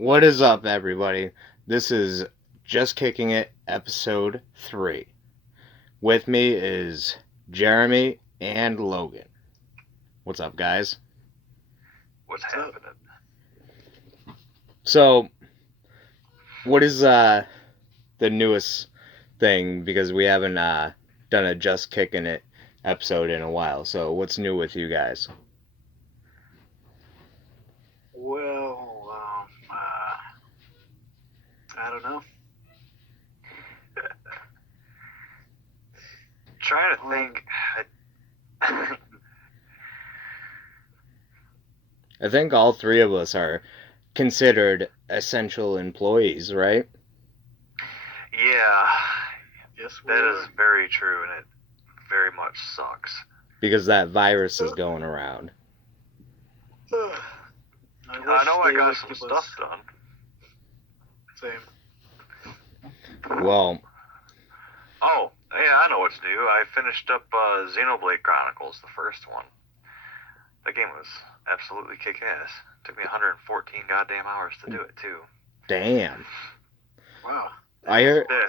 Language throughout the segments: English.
What is up, everybody? This is Just Kicking It, episode 3. With me is Jeremy and Logan. What's up, guys? What's happening? So, what is the newest thing? Because we haven't done a Just Kicking It episode in a while. So, what's new with you guys? Well, I don't know. Trying to think. I think all three of us are considered essential employees, right? Yeah, Yes, that is very true, and it very much sucks. Because that virus is going around. I know I got some stuff done. Same. Well, Oh, yeah, I know what's new. I finished up Xenoblade Chronicles, the first one. That game was absolutely kick-ass. Took me 114 goddamn hours to do it, too. damn. Wow. I heard. Yeah,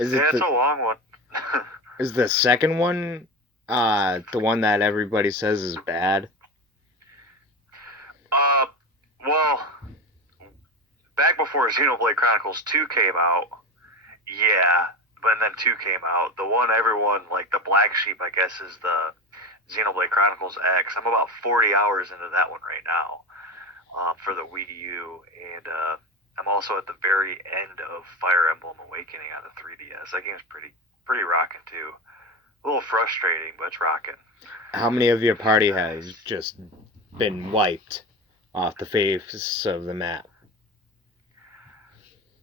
Is it it's a long one. is the second one the one that everybody says is bad? Well, back before Xenoblade Chronicles 2 came out, yeah, but then 2 came out. The one everyone, like the black sheep, I guess, is the Xenoblade Chronicles X. I'm about 40 hours into that one right now for the Wii U, and I'm also at the very end of Fire Emblem Awakening on the 3DS. That game's pretty rocking too. A little frustrating, but it's rocking. How many of your party has just been wiped off the face of the map?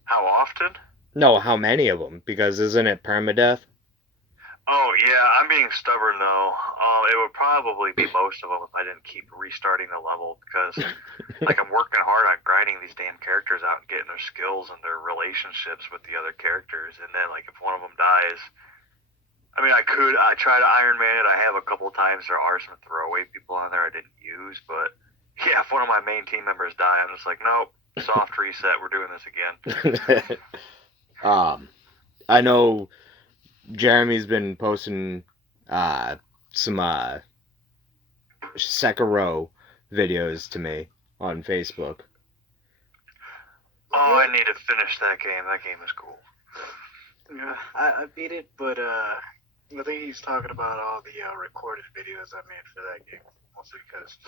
How often? No, how many of them? Because isn't it permadeath? Oh yeah, I'm being stubborn though. It would probably be most of them if I didn't keep restarting the level because, like, I'm working hard on grinding these damn characters out and getting their skills and their relationships with the other characters, and then like if one of them dies, I mean, I try to Iron Man it. I have a couple times. There are some throwaway people on there I didn't use, but yeah, if one of my main team members die, I'm just like, nope, soft reset. We're doing this again. I know Jeremy's been posting some Sekiro videos to me on Facebook. Oh, I need to finish that game. That game is cool. Yeah, I beat it, but I think he's talking about all the recorded videos I made for that game. Mostly because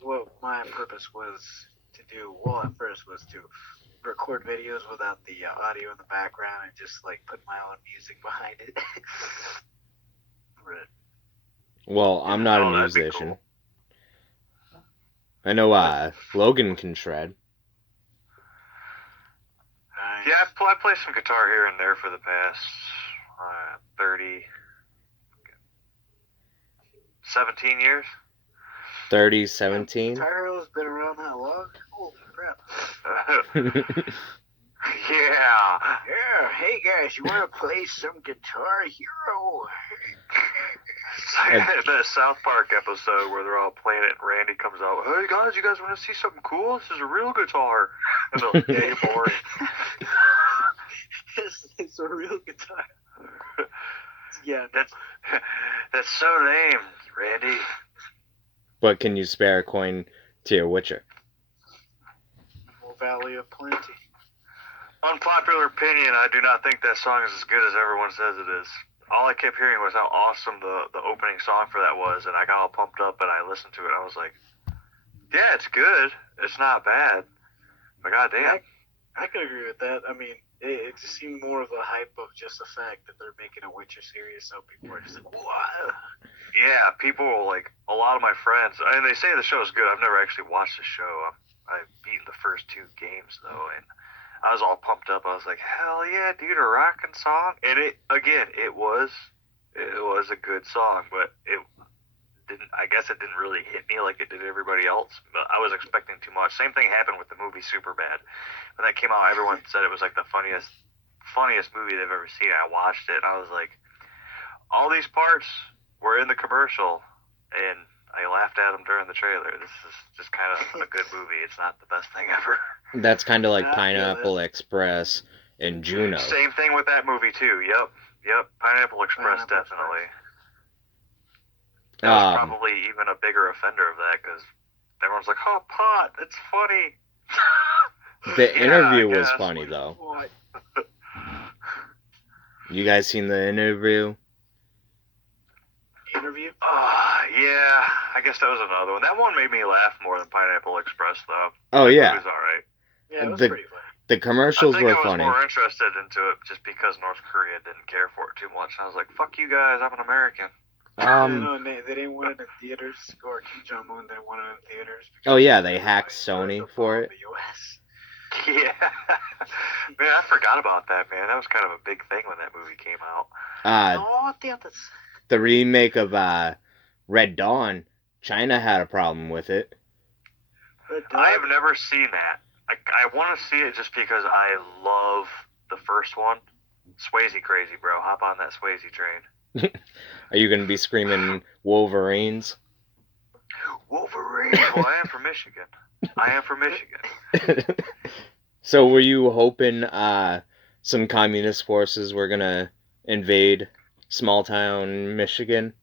what my purpose was to do, well, at first was to record videos without the audio in the background and just like put my own music behind it. Well, I'm not a musician. Cool. I know Logan can shred. Yeah, I play some guitar here and there for the past 17 years. 17? Guitar Hero's been around that long? Holy crap. Yeah. Yeah, hey guys, you want to play some Guitar Hero? That South Park episode where they're all playing it and Randy comes out, hey guys, you guys want to see something cool? This is a real guitar. And they're like, yeah, you're boring. It's a real guitar. Yeah. That's so lame, Randy. But can you spare a coin to your Witcher? Valley of Plenty. Unpopular opinion, I do not think that song is as good as everyone says it is. All I kept hearing was how awesome the opening song for that was, and I got all pumped up and I listened to it. I was like, yeah, it's good. It's not bad. But goddamn. I could agree with that. I mean, it just seemed more of a hype of just the fact that they're making a Witcher series, so people are just like, what? Yeah, people were like, a lot of my friends, and they say the show is good. I've never actually watched the show. I've beaten the first 2 games, though, and I was all pumped up. I was like, hell yeah, dude, a rockin' song. And it was a good song, but I guess it didn't really hit me like it did everybody else. But I was expecting too much. Same thing happened with the movie Superbad. When that came out, everyone said it was like the funniest movie they've ever seen. I watched it and I was like, all these parts were in the commercial and I laughed at them during the trailer. This is just kind of a good movie. It's not the best thing ever. That's kind of like I feel Pineapple Express and Juno. Same thing with that movie too. Yep. Pineapple Express, Pineapple definitely. Express. That was probably even a bigger offender of that because everyone's like, "Oh, pot, it's funny." The Yeah, interview I was guess. funny though. What? You guys seen the interview? Interview? Yeah. I guess that was another one. That one made me laugh more than Pineapple Express, though. Oh That yeah, movie's alright. Yeah, it was The- pretty funny. the I commercials think were I was funny. more interested into it just because North Korea didn't care for it too much. I was like, "Fuck you guys, I'm an American." No, they didn't want it in theaters, or Kim Jong Un didn't want it in theaters. Oh yeah, they because hacked they wanted Sony to for bomb it. The U.S. Yeah. Man, I forgot about that, man. That was kind of a big thing when that movie came out. No, theaters. The remake of Red Dawn, China had a problem with it. I have never seen that. I want to see it just because I love the first one. Swayze crazy, bro. Hop on that Swayze train. Are you gonna be screaming Wolverines? Wolverine. Well, I am from Michigan. So were you hoping some communist forces were gonna invade small town Michigan?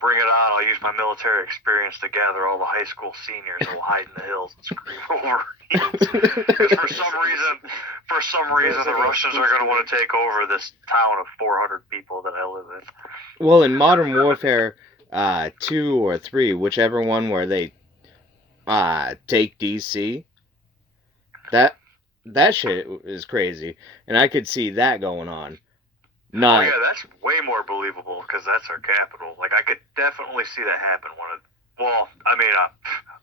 Bring it on. I'll use my military experience to gather all the high school seniors who will hide in the hills and scream Wolverines. Because for some reason, the Russians are going to want to take over this town of 400 people that I live in. Well, in Modern Warfare 2 or 3, whichever one where they take DC, that shit is crazy, and I could see that going on. Oh Not yeah, that's way more believable because that's our capital. Like I could definitely see that happen. Well, I mean,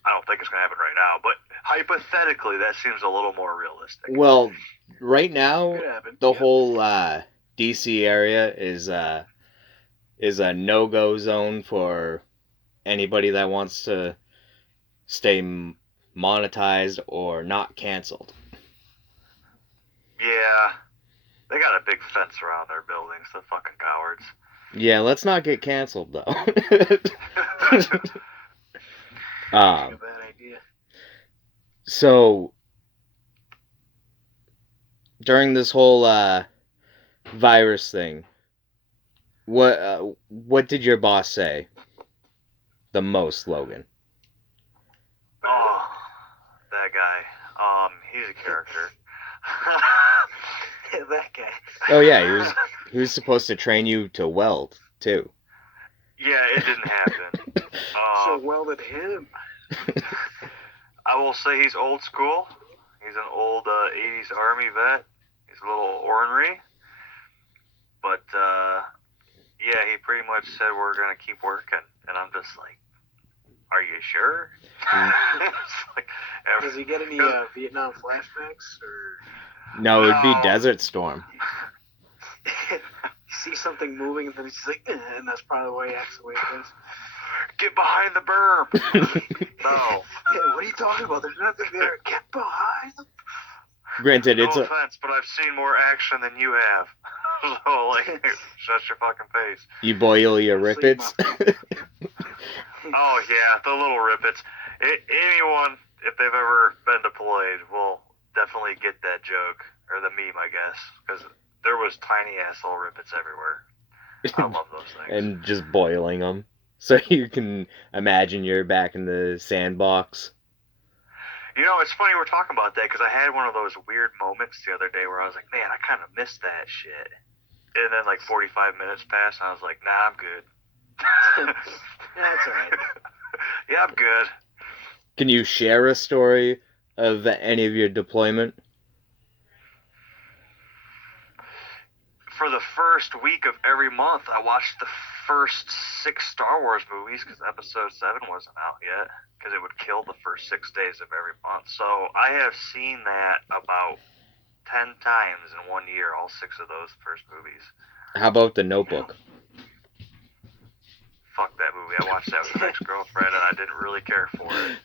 I don't think it's gonna happen right now, but hypothetically, that seems a little more realistic. well, right now Could happen. the Yep. whole DC area is a no-go zone for anybody that wants to stay monetized or not canceled. Yeah, they got a big fence around their buildings. The fucking cowards. Yeah, let's not get canceled though. That's a bad idea. So during this whole virus thing, what did your boss say the most, Logan? Oh, that guy. He's a character. That guy. Oh yeah, he was supposed to train you to weld too. Yeah, it didn't happen. So welded him. I will say he's old school. He's an old 80s Army vet. He's a little ornery. But, yeah, he pretty much said we're going to keep working. And I'm just like, are you sure? It's like, Does he get any Vietnam flashbacks? Or No, it'd be No. Desert Storm. you see something moving and then he's like, and that's probably why he acts the way he does. get behind the berm. No. Hey, what are you talking about? There's nothing there. Get behind the... Granted, No it's a offense, but I've seen more action than you have. So, like, shut your fucking face. you boil your rippets. Oh, yeah, the little rippets. Anyone, if they've ever been deployed, will definitely get that joke, or the meme, I guess, because there was tiny ass little rippets everywhere. I love those things. And just boiling them, so you can imagine you're back in the sandbox. You know, it's funny we're talking about that, because I had one of those weird moments the other day where I was like, man, I kind of missed that shit. And then, like, 45 minutes passed, and I was like, nah, I'm good. Yeah, that's alright. Yeah, I'm good. Can you share a story of any of your deployment? For the first week of every month, I watched the first 6 Star Wars movies because Episode 7 wasn't out yet, because it would kill the first 6 days of every month. So I have seen that about 10 times in 1 year, all 6 of those first movies. How about The Notebook? Fuck that movie. I watched that with an ex-girlfriend, and I didn't really care for it.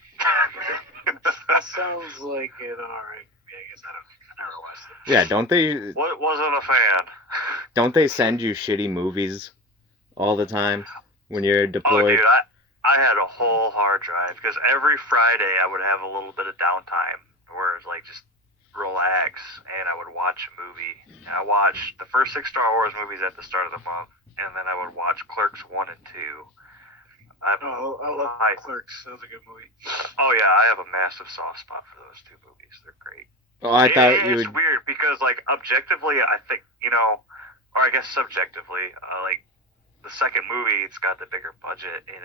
That sounds like an alright movie. I guess I never watched it. Yeah, Wasn't a fan. don't they send you shitty movies all the time when you're Oh, deployed? dude, I had a whole hard drive because every Friday I would have a little bit of downtime where it's like just relax, and I would watch a movie. And I watched the first 6 Star Wars movies at the start of the month, and then I would watch Clerks 1 and 2. I love Clerks. That was a good movie. Oh yeah, I have a massive soft spot for those two movies. They're great. Oh, I thought you It's would. weird because, like, objectively, I think, or I guess subjectively, like, the second movie, it's got the bigger budget, and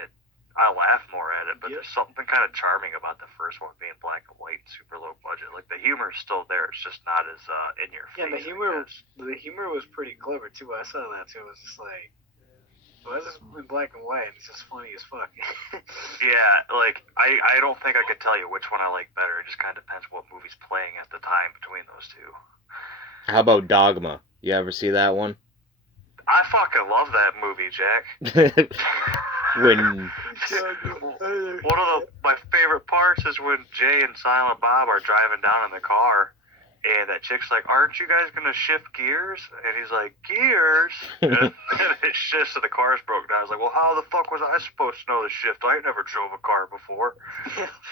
I laugh more at it, but Yep. there's something kind of charming about the first one being black and white and super low budget. Like, the humor's still there, it's just not as in your face. Yeah, the humor was pretty clever too. I saw that too. It was just like, why is this in black and white? It's just funny as fuck. Yeah, like, I don't think I could tell you which one I like better. It just kind of depends what movie's playing at the time between those two. How about Dogma? You ever see that one? I fucking love that movie, Jack. When One of my favorite parts is when Jay and Silent Bob are driving down in the car, and that chick's like, "Aren't you guys gonna shift gears?" And he's like, "Gears?" And it shifts, and the car's broke down. I was like, "Well, how the fuck was I supposed to know the shift? I ain't never drove a car before."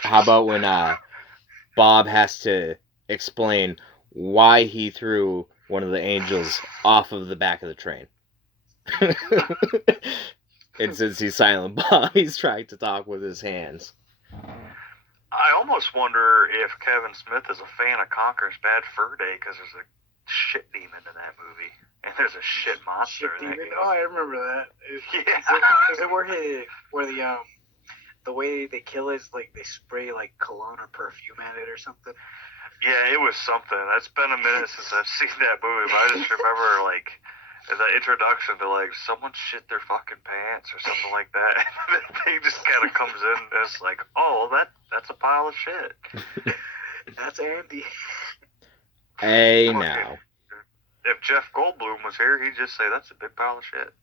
how about when Bob has to explain why he threw one of the angels off of the back of the train? And since he's Silent Bob, he's trying to talk with his hands. I almost wonder if Kevin Smith is a fan of Conker's Bad Fur Day, because there's a shit demon in that movie, and there's a shit monster Shit in that demon. game. Oh, I remember that. Yeah. Is it where the way they kill it is like they spray like cologne or perfume at it or something? Yeah, it was something. It's been a minute since I've seen that movie, but I just remember, like, the introduction to, like, someone shit their fucking pants or something like that. And the thing just kind of comes in and it's like, oh, that's a pile of shit. That's Andy. Hey, Look, now. If Jeff Goldblum was here, he'd just say, that's a big pile of shit.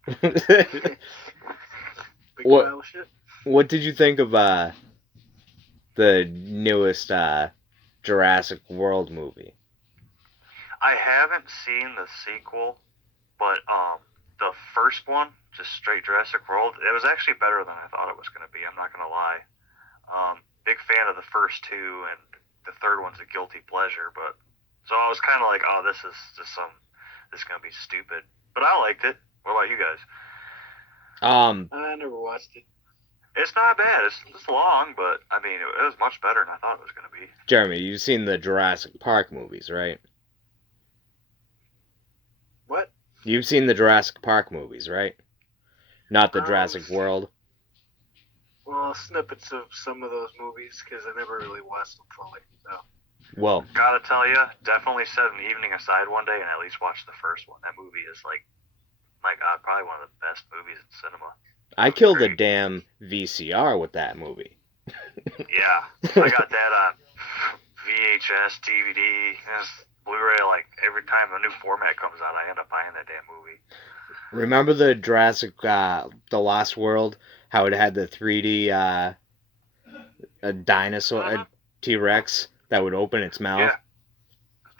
Big What? pile of shit. What did you think of the newest Jurassic World movie? I haven't seen the sequel, but the first one, just straight Jurassic World, it was actually better than I thought it was going to be. I'm not going to lie. Big fan of the first two, and the third one's a guilty pleasure. But so I was kind of like, oh, this is going to be stupid. But I liked it. What about you guys? I never watched it. It's not bad. It's long, but I mean, it was much better than I thought it was going to be. Jeremy, you've seen the Jurassic Park movies, right? What? You've seen the Jurassic Park movies, right? Not the Jurassic World. Well, snippets of some of those movies because I never really watched them fully. So. Well, Gotta tell you, definitely set an evening aside one day and at least watch the first one. That movie is like, my God, probably one of the best movies in cinema. I killed a damn VCR with that movie. Yeah, I got that on VHS, DVD, Blu-ray. Like every time a new format comes out, I end up buying that damn movie. Remember the Jurassic, The Lost World? How it had the 3D a dinosaur, a T-Rex that would open its mouth?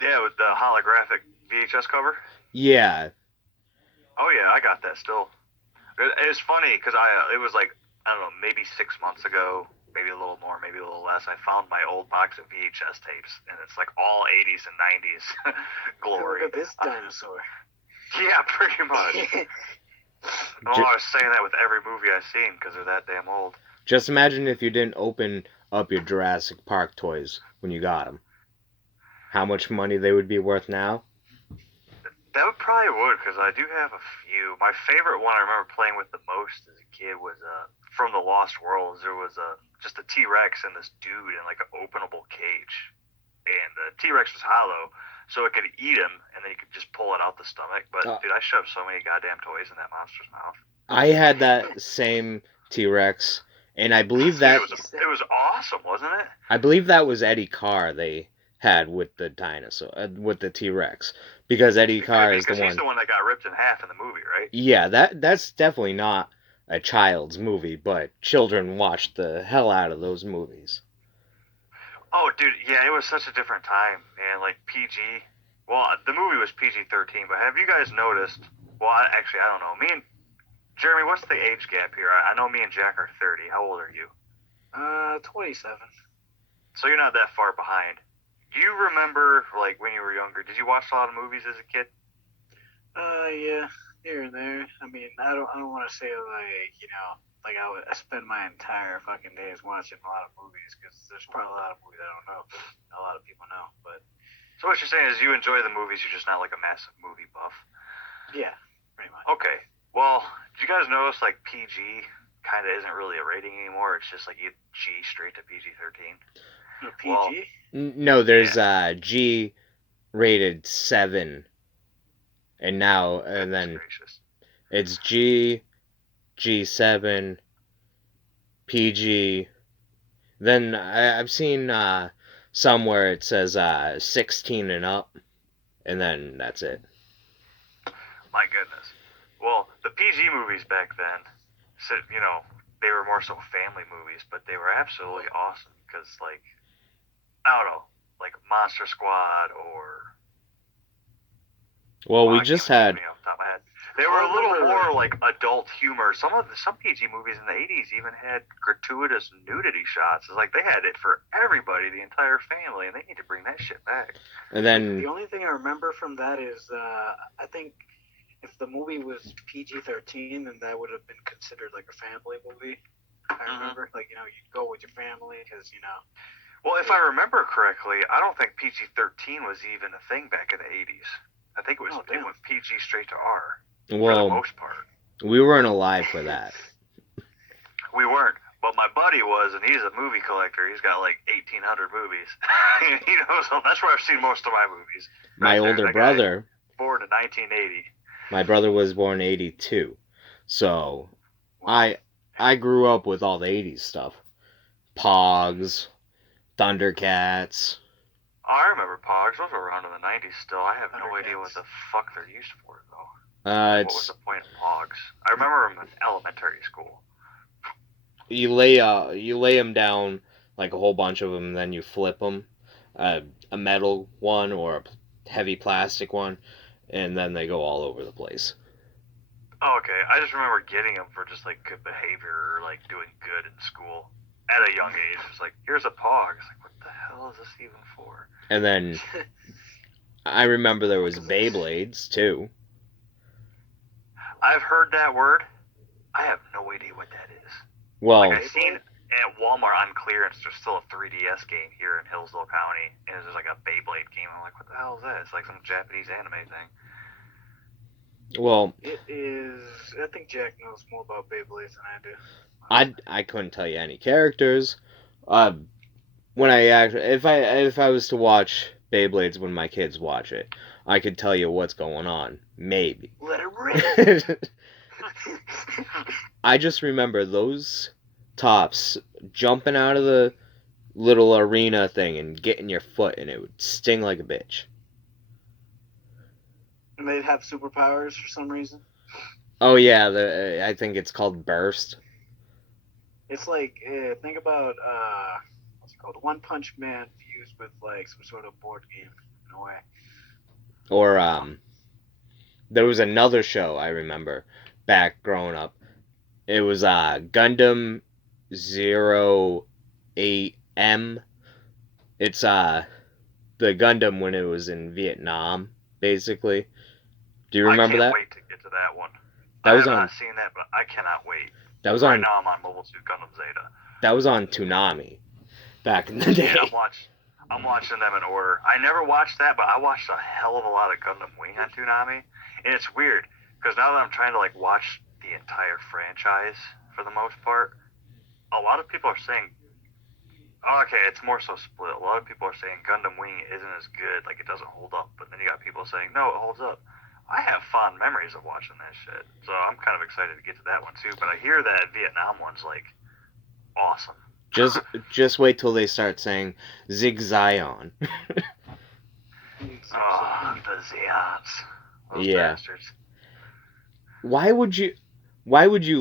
Yeah, with the holographic VHS cover. Yeah. Oh yeah, I got that still. It's funny because it was like, I don't know, maybe 6 months ago, maybe a little more, maybe a little less. I found my old box of VHS tapes, and it's like all 80s and 90s glory. Look at this dinosaur. Yeah, pretty much. Oh, I was saying that with every movie I've seen because they're that damn old. Just imagine if you didn't open up your Jurassic Park toys when you got them. How much money they would be worth now? That probably would, because I do have a few. My favorite one I remember playing with the most as a kid was from the Lost Worlds. There was just a T-Rex and this dude in like an openable cage, and the T-Rex was hollow, so it could eat him, and then you could just pull it out the stomach. But dude, I shoved so many goddamn toys in that monster's mouth. I had that same T-Rex, and I believe that it was awesome, wasn't it? I believe that was Eddie Carr they had with the dinosaur, with the T-Rex, because Eddie Carr is the one. He's the one that got ripped in half in the movie, right? Yeah, that's definitely not a child's movie, but children watched the hell out of those movies. Oh, dude, yeah, it was such a different time, man. Like PG. Well, the movie was PG-13, but have you guys noticed? Well, actually, I don't know. Me and Jeremy, what's the age gap here? I know me and Jack are 30. How old are you? 27. So you're not that far behind. Do you remember, like, when you were younger, did you watch a lot of movies as a kid? Yeah, here and there. I mean, I don't want to say like, like I spend my entire fucking days watching a lot of movies because there's probably a lot of movies I don't know. A lot of people know, but So what you're saying is you enjoy the movies, you're just not like a massive movie buff. yeah, pretty much. Okay. Well, did you guys notice like PG kind of isn't really a rating anymore? It's just like you G straight to PG-13. No, PG. Well, No, there's G rated 7, and now and then gracious. it's G, G7, PG. Then I've seen somewhere it says 16 and up, and then that's it. My goodness. Well, the PG movies back then, they were more so family movies, but they were absolutely awesome because, like, I don't know, like Monster Squad or. Well, we I just can't had. think of any off the top of my head. They were a little more like adult humor. Some PG movies in the 80s even had gratuitous nudity shots. It's like they had it for everybody, the entire family, and they need to bring that shit back. And then The only thing I remember from that is I think if the movie was PG-13, then that would have been considered like a family movie. I remember, like, you'd go with your family because Well, if I remember correctly, I don't think PG-13 was even a thing back in the 80s. I think they went PG straight to R. For the most part. We weren't alive for that. We weren't. But my buddy was, and he's a movie collector. He's got like 1,800 movies. So that's where I've seen most of my movies. My older brother, born in 1980. My brother was born in 82. So I grew up with all the 80s stuff. Pogs, Thundercats. Oh, I remember Pogs. Those were around in the 90s still. I have no idea what the fuck they're used for, though. What was the point of Pogs? I remember them in elementary school. You lay them down, like a whole bunch of them, and then you flip them. A metal one or a heavy plastic one, and then they go all over the place. Oh, okay. I just remember getting them for just like good behavior or like doing good in school at a young age. It's like, here's a Pog. It's like, what the hell is this even for? And then I remember there was Beyblades too. I've heard that word. I have no idea what that is. Well, like I've seen at Walmart on clearance, there's still a 3DS game here in Hillsdale County, and there's like a Beyblade game. I'm like, what the hell is that? It's like some Japanese anime thing. Well, it is. I think Jack knows more about Beyblades than I do. I couldn't tell you any characters. When if I was to watch Beyblades when my kids watch it, I could tell you what's going on. Maybe. Let it rip. I just remember those tops jumping out of the little arena thing and getting your foot, and it would sting like a bitch. And they'd have superpowers for some reason. Oh yeah, I think it's called Burst. It's like think about what's it called? One Punch Man fused with like some sort of board game in a way. Or there was another show I remember back growing up. It was Gundam 08M. It's the Gundam when it was in Vietnam, basically. Do you remember that? I can't wait to get to that one. I have not seen that, but I cannot wait. That was right now I'm on Mobile Suit Gundam Zeta. That was on Toonami back in the day. Yeah, I'm watching them in order. I never watched that, but I watched a hell of a lot of Gundam Wing on Toonami, and it's weird because now that I'm trying to like watch the entire franchise for the most part, a lot of people are saying, oh, okay, it's more so split. A lot of people are saying Gundam Wing isn't as good, like it doesn't hold up, but then you got people saying, no, it holds up. I have fond memories of watching that shit, so I'm kind of excited to get to that one too, but I hear that Vietnam one's like awesome. Just wait till they start saying Zig Zion. Oh, the Zeons. Those bastards. Why would you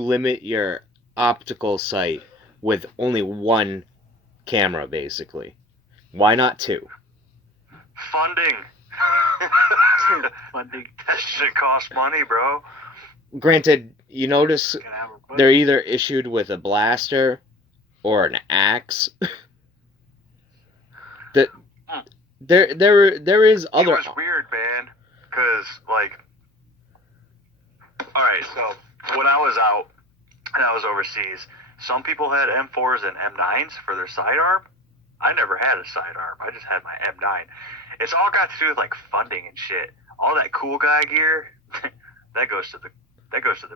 limit your optical sight with only one camera, basically? Why not two? Funding. Funding. That shit costs money, bro. Granted, you notice they're either issued with a blaster or an axe. There is other. It was weird, man. Cause like, all right, so when I was out and I was overseas, some people had M4s and M9s for their sidearm. I never had a sidearm. I just had my M9. It's all got to do with like funding and shit. All that cool guy gear, that goes to the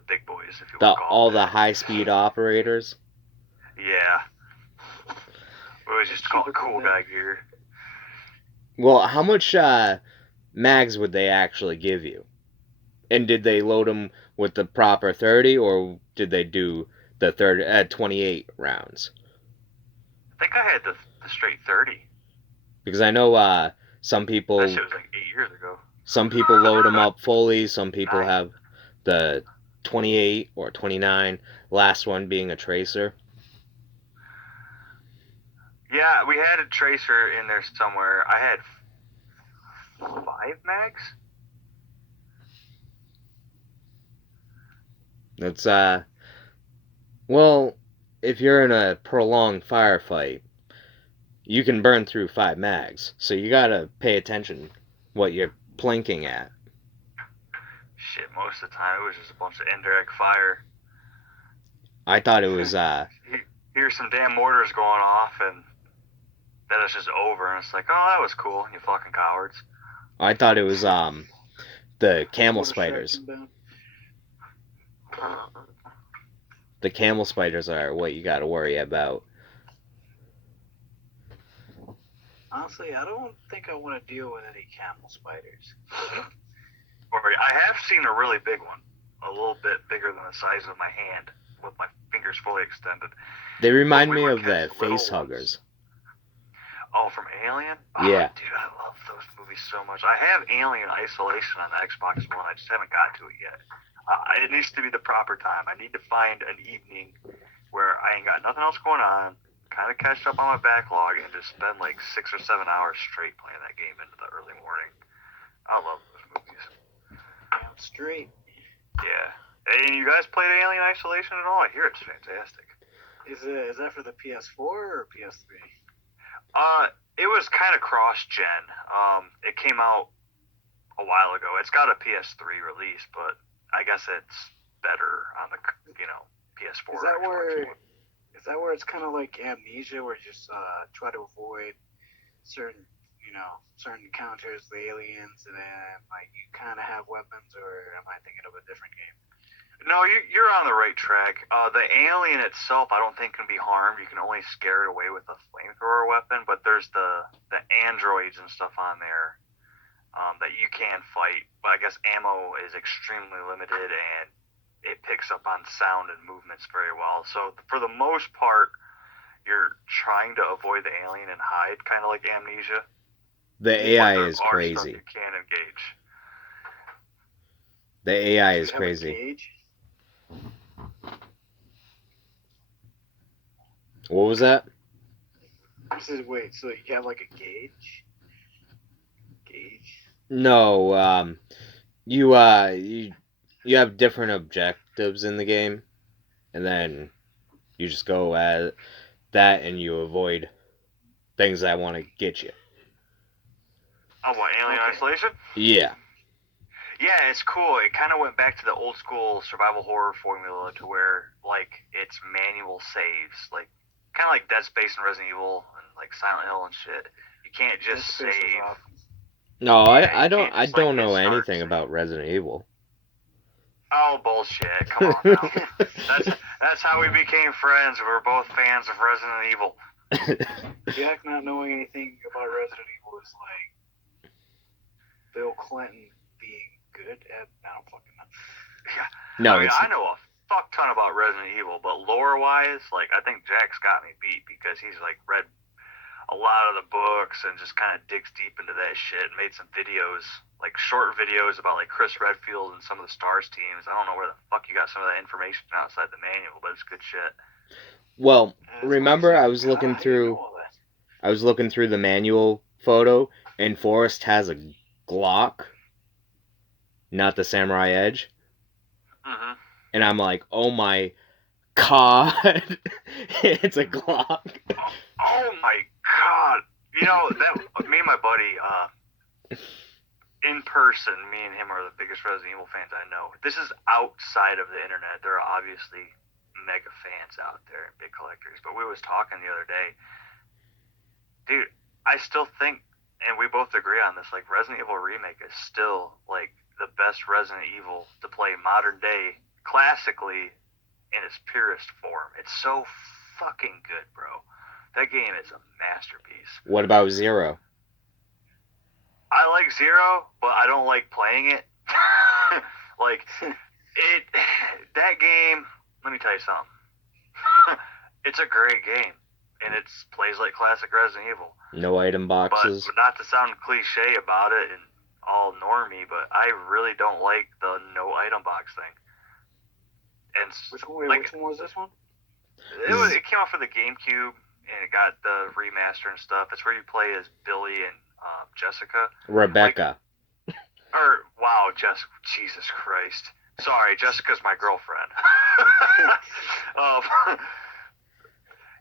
big boys, if you want to call All it the that. high speed operators. Yeah. We was just called cool guy gear. Well, how much mags would they actually give you? And did they load them with the proper 30, or did they do the 28 rounds? I think I had the straight 30. Because I know some people. That shit was like 8 years ago. Some people load them up fully. Some people 9. have the 28 or 29. Last one being a tracer. Yeah, we had a tracer in there somewhere. I had 5 mags. That's well, if you're in a prolonged firefight, you can burn through 5 mags. So you gotta pay attention what you're plinking at. Shit, most of the time it was just a bunch of indirect fire. I thought it was Hear some damn mortars going off, and then it's just over, and it's like, oh, that was cool, you fucking cowards. I thought it was the camel spiders. The camel spiders are what you gotta worry about. Honestly, I don't think I want to deal with any camel spiders. Or I have seen a really big one, a little bit bigger than the size of my hand, with my fingers fully extended. They remind We me were of the catching little face huggers. Oh, from Alien? Oh, Yeah. Dude, I love those movies so much. I have Alien Isolation on the Xbox One. I just haven't got to it yet. It needs to be the proper time. I need to find an evening where I ain't got nothing else going on, kind of catch up on my backlog, and just spend like 6 or 7 hours straight playing that game into the early morning. I love those movies. Damn straight. Yeah. Hey, you guys played Alien Isolation at all? I hear it's fantastic. Is that for the PS4 or PS3? It was kind of cross-gen. It came out a while ago. It's got a PS3 release, but I guess it's better on the, PS4. Is that where it's kind of like Amnesia, where you just try to avoid certain encounters with aliens, and then like you kind of have weapons, or am I thinking of a different game? No, you're on the right track. The alien itself, I don't think can be harmed. You can only scare it away with a flamethrower weapon. But there's the androids and stuff on there that you can fight. But I guess ammo is extremely limited, and it picks up on sound and movements very well. So for the most part, you're trying to avoid the alien and hide, kind of like Amnesia. The AI is crazy. You can engage. The AI is crazy. What was that? Wait, so you have like a gauge? No, you have different objectives in the game, and then you just go at that and you avoid things that want to get you. Oh, what, Alien Isolation? Yeah. Yeah, it's cool. It kind of went back to the old school survival horror formula, to where like it's manual saves, like kind of like Dead Space and Resident Evil and like Silent Hill and shit. You can't just save. No, I don't know anything about Resident Evil. Oh, bullshit! Come on now. That's how we became friends. We were both fans of Resident Evil. Jack not knowing anything about Resident Evil is like Bill Clinton being good at. I don't fucking know. Yeah. No, I know a fuck ton about Resident Evil, but lore-wise, like I think Jack's got me beat because he's like read a lot of the books and just kind of digs deep into that shit and made some videos, like short videos about like Chris Redfield and some of the Stars teams. I don't know where the fuck you got some of that information outside the manual, but it's good shit. Well, remember I was looking through the manual photo, and Forrest has a Glock, not the Samurai Edge. Mm-hmm. And I'm like, oh my god, it's a Glock. Oh my god, You know, that me and my buddy, in person, me and him are the biggest Resident Evil fans I know. This is outside of the internet. There are obviously mega fans out there and big collectors. But we was talking the other day, dude. I still think, and we both agree on this. Like Resident Evil Remake is still like the best Resident Evil to play modern day, classically, in its purest form. It's so fucking good, bro. That game is a masterpiece. What about Zero? I like Zero, but I don't like playing it. Like that game. Let me tell you something. It's a great game, and it plays like classic Resident Evil. No item boxes. But not to sound cliche about it and all normie, but I really don't like the no item box thing. And which one was this one? It came out for the GameCube, and it got the remaster and stuff. It's where you play as Billy and Jessica. Rebecca. Wow, Jesus Christ. Sorry, Jessica's my girlfriend.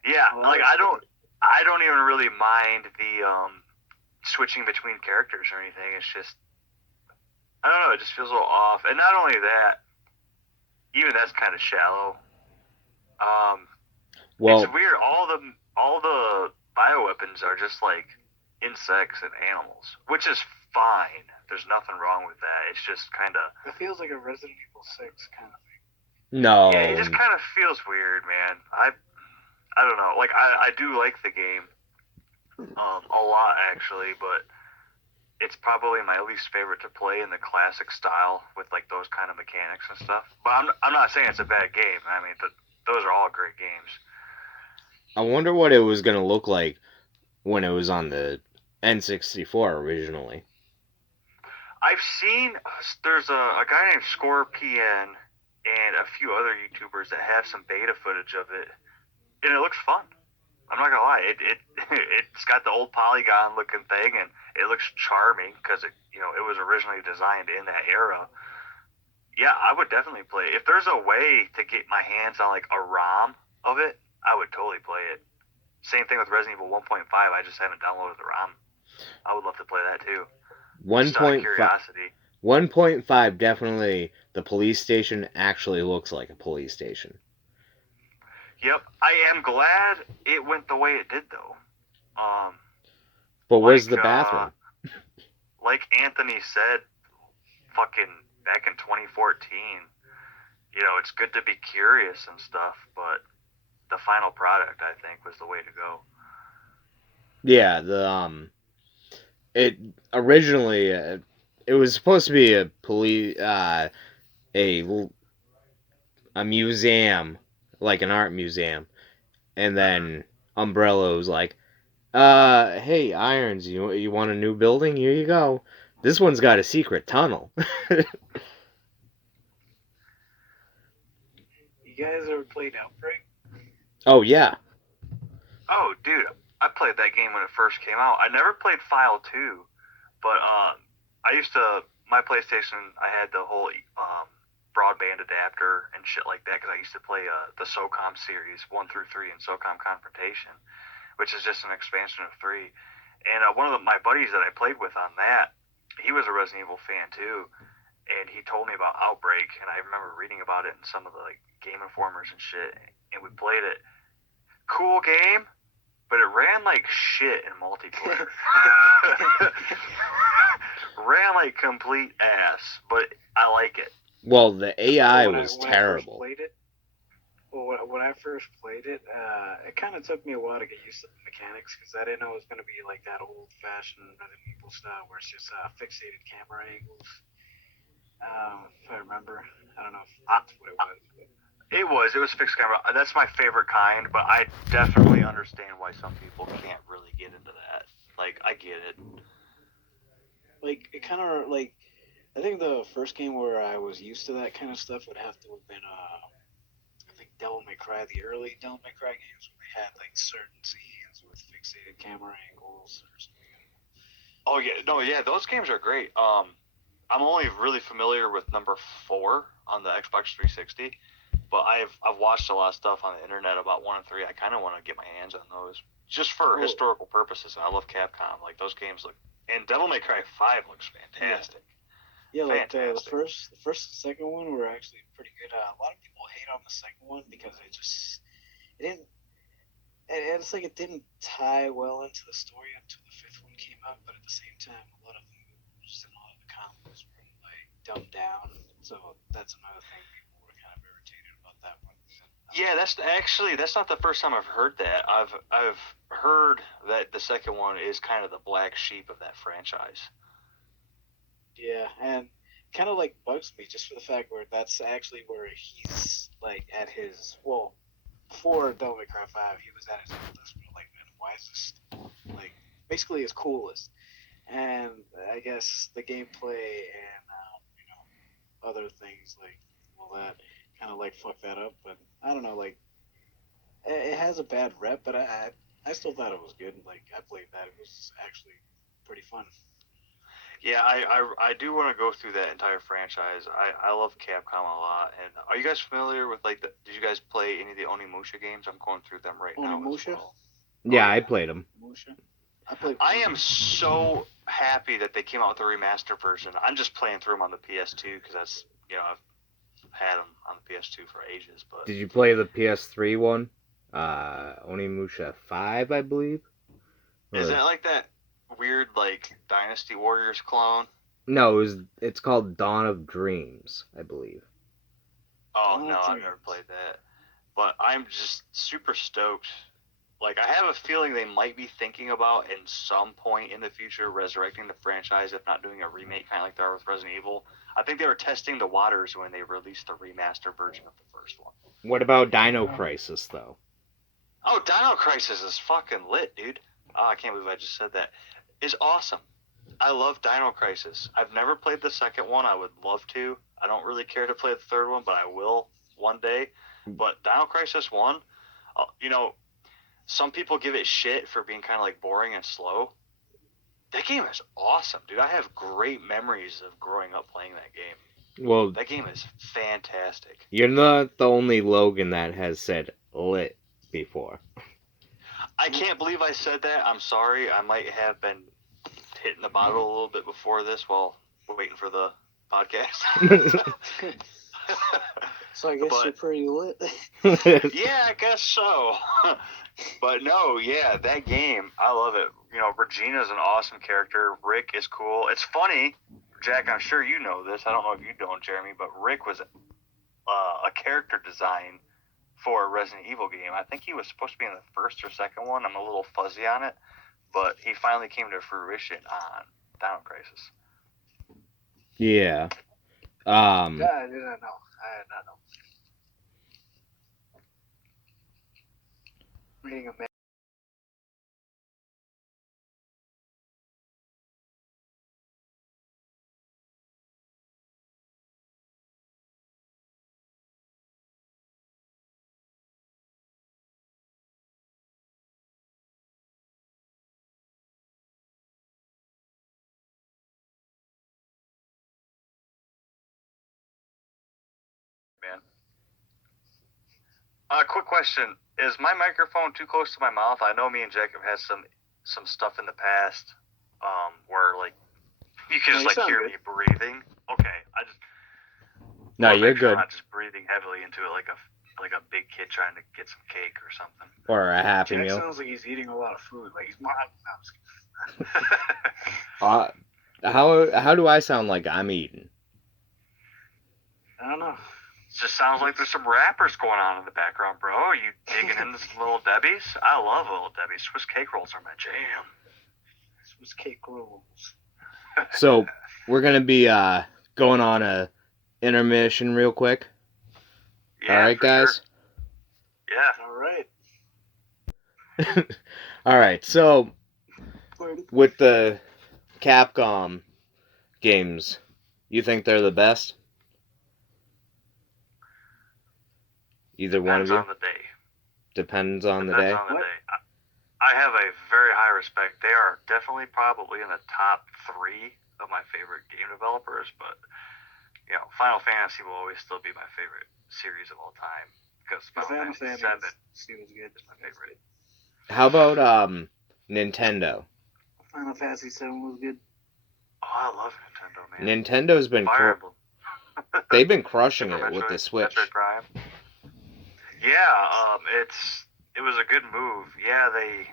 Yeah, like I don't even really mind the switching between characters or anything. It's just, I don't know, it just feels a little off. And not only that, even that's kind of shallow. Well, it's weird. All the bioweapons are just like insects and animals, which is fine. There's nothing wrong with that. It's just kind of. It feels like a Resident Evil 6 kind of thing. no. Yeah, it just kind of feels weird, man. I don't know. Like I do like the game, a lot actually, but it's probably my least favorite to play in the classic style with like those kind of mechanics and stuff. But I'm not saying it's a bad game. I mean, those are all great games. I wonder what it was going to look like when it was on the N64 originally. I've seen there's a guy named Scorpion and a few other YouTubers that have some beta footage of it, and it looks fun. I'm not gonna lie, it's got the old polygon looking thing, and it looks charming because it was originally designed in that era. Yeah, I would definitely play it. If there's a way to get my hands on like a ROM of it, I would totally play it. Same thing with Resident Evil 1.5. I just haven't downloaded the ROM. I would love to play that too. 1.5 definitely, the police station actually looks like a police station. Yep, I am glad it went the way it did though. But where's the bathroom? Like Anthony said, fucking back in 2014, it's good to be curious and stuff, but the final product, I think, was the way to go. Yeah, it originally it was supposed to be a museum, like an art museum, and then Umbrella was like, hey, Irons, you want a new building? Here you go. This one's got a secret tunnel. You guys ever played Outbreak? Oh yeah. Oh, dude, I played that game when it first came out. I never played File 2, but my PlayStation, I had the whole broadband adapter and shit like that because I used to play the SOCOM series 1 through 3 and SOCOM Confrontation, which is just an expansion of 3. And one of my buddies that I played with on that, he was a Resident Evil fan too, and he told me about Outbreak, and I remember reading about it in some of the like Game Informers and shit, and we played it. Cool game, but it ran like shit in multiplayer. Ran like complete ass, but I like it. Well, the AI was terrible. When I first played it, it kind of took me a while to get used to the mechanics because I didn't know it was going to be like that old-fashioned Resident Evil style where it's just fixated camera angles. If I remember, I don't know if that's what it was. But. It was fixed camera. That's my favorite kind, but I definitely understand why some people can't really get into that. Like, I get it. Like, it kind of, like, I think the first game where I was used to that kind of stuff would have to have been, I think Devil May Cry, the early Devil May Cry games where they had, like, certain scenes with fixated camera angles or something. Oh, yeah. No, yeah, those games are great. I'm only really familiar with number 4 on the Xbox 360. But I've watched a lot of stuff on the internet about 1 and 3. I kind of want to get my hands on those just for historical purposes. And I love Capcom. Like those games look, and Devil May Cry 5 looks fantastic. Yeah, like the Fantastic. first and second one were actually pretty good. A lot of people hate on the second one because it didn't. And it's like it didn't tie well into the story until the fifth one came out. But at the same time, a lot of the moves and a lot of the combos were like dumbed down. So that's another thing people were kind of irritated about that one. Yeah, that's not the first time I've heard that. I've heard that the second one is kind of the black sheep of that franchise. Yeah, and kind of like bugs me just for the fact where that's actually where he's like at his before Devil May Cry 5, he was at his oldest, like and wisest, like basically his coolest. And I guess the gameplay and other things like all that kind of like fuck that up. But I don't know, like it has a bad rep, but I still thought it was good. Like I played that; it was actually pretty fun. Yeah, I do want to go through that entire franchise. I love Capcom a lot. And are you guys familiar with did you guys play any of the Onimusha games? I'm going through them right now as Onimusha? well. Yeah, I played them. I am so happy that they came out with the remaster version. I'm just playing through them on the PS2 because that's I've had them on the PS2 for ages. But Did you play the PS3 one? Onimusha 5, I believe. Is that like that weird Dynasty Warriors clone? No, it's called Dawn of Dreams, I believe. Oh no, I've never played that. But I'm just super stoked. Like I have a feeling they might be thinking about in some point in the future resurrecting the franchise, if not doing a remake, kind of like they are with Resident Evil. I think they were testing the waters when they released the remaster version of the first one. What about Dino Crisis, though? Oh, Dino Crisis is fucking lit, dude. Oh, I can't believe I just said that. It's awesome. I love Dino Crisis. I've never played the second one. I would love to. I don't really care to play the third one, but I will one day. But Dino Crisis 1, some people give it shit for being kind of boring and slow. That game is awesome, dude. I have great memories of growing up playing that game. Well, that game is fantastic. You're not the only Logan that has said lit before. I can't believe I said that. I'm sorry. I might have been hitting the bottle a little bit before this while waiting for the podcast. So I guess you're pretty lit. Yeah, I guess so. But no, yeah, that game, I love it. Regina's an awesome character. Rick is cool. It's funny, Jack, I'm sure you know this. I don't know if you don't, Jeremy, but Rick was a character design for a Resident Evil game. I think he was supposed to be in the first or second one. I'm a little fuzzy on it. But he finally came to fruition on Dino Crisis. Yeah. I did not know. I did not know. Reading a Man. Quick question. Is my microphone too close to my mouth? I know me and Jacob had some stuff in the past where you can just hear me breathing. Okay. No, you're good. I'm not just breathing heavily into it like a big kid trying to get some cake or something. Or a Happy Jack Meal. Sounds like he's eating a lot of food. Like he's how do I sound like I'm eating? I don't know. It just sounds like there's some rappers going on in the background, bro. Are you digging into some Little Debbie's? I love Little Debbie's. Swiss cake rolls are my jam. Swiss cake rolls. So we're gonna be going on a intermission real quick. Yeah, all right, guys. Sure. Yeah. All right. All right. So with the Capcom games, you think they're the best? Either one of you? Depends on the day. Depends on the day? Depends on the day. I have a very high respect. They are definitely probably in the top 3 of my favorite game developers, but Final Fantasy will always still be my favorite series of all time because Final Fantasy 7 is my favorite. How about Nintendo? Final Fantasy 7 was good. Oh, I love Nintendo, man. Nintendo's been Fire Emblem. they've been crushing Super it with the Metroid, Switch. Metroid Prime. Yeah, it was a good move. Yeah, the